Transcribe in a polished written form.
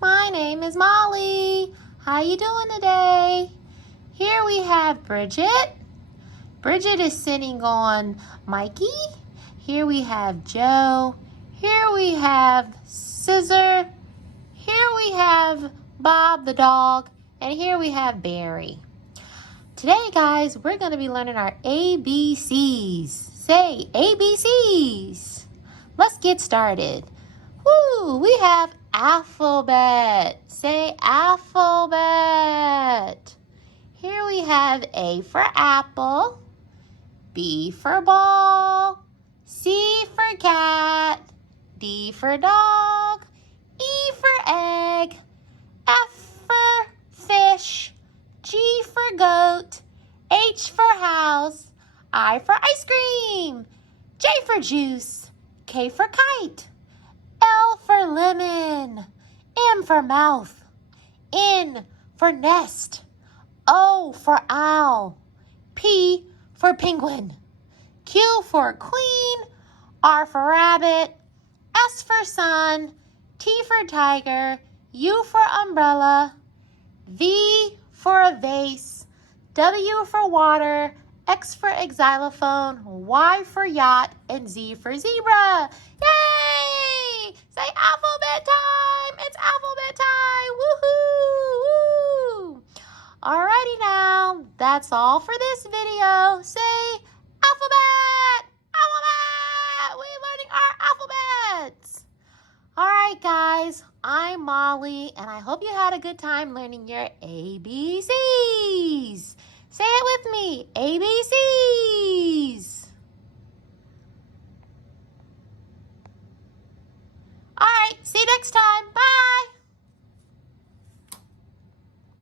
My name is Molly. How you doing today? Here we have Bridget. Bridget is sitting on Mikey. Here we have Joe. Here we have Scissor. Here we have Bob the dog. And here we have Barry. Today, guys, we're going to be learning our ABCs. Say ABCs. Let's get started. Woo! We have alphabet. Say alphabet. Here we have A for apple, B for ball, C for cat, D for dog, E for egg, F for fish, G for goat, H for house, I for ice cream, J for juice, K for kite, L for lemon, M for mouth, N for nest, O for owl, P for penguin, Q for queen, R for rabbit, S for sun, T for tiger, U for umbrella, V for a vase, W for water, X for xylophone, Y for yacht, and Z for zebra. Yay! Say alphabet time! It's alphabet time! Woohoo! Alrighty now, that's all for this video. Say alphabet! Alphabet! We're learning our alphabets. Alright guys, I'm Molly, and I hope you had a good time learning your ABCs. Say it with me, ABCs. Alright, see you next time.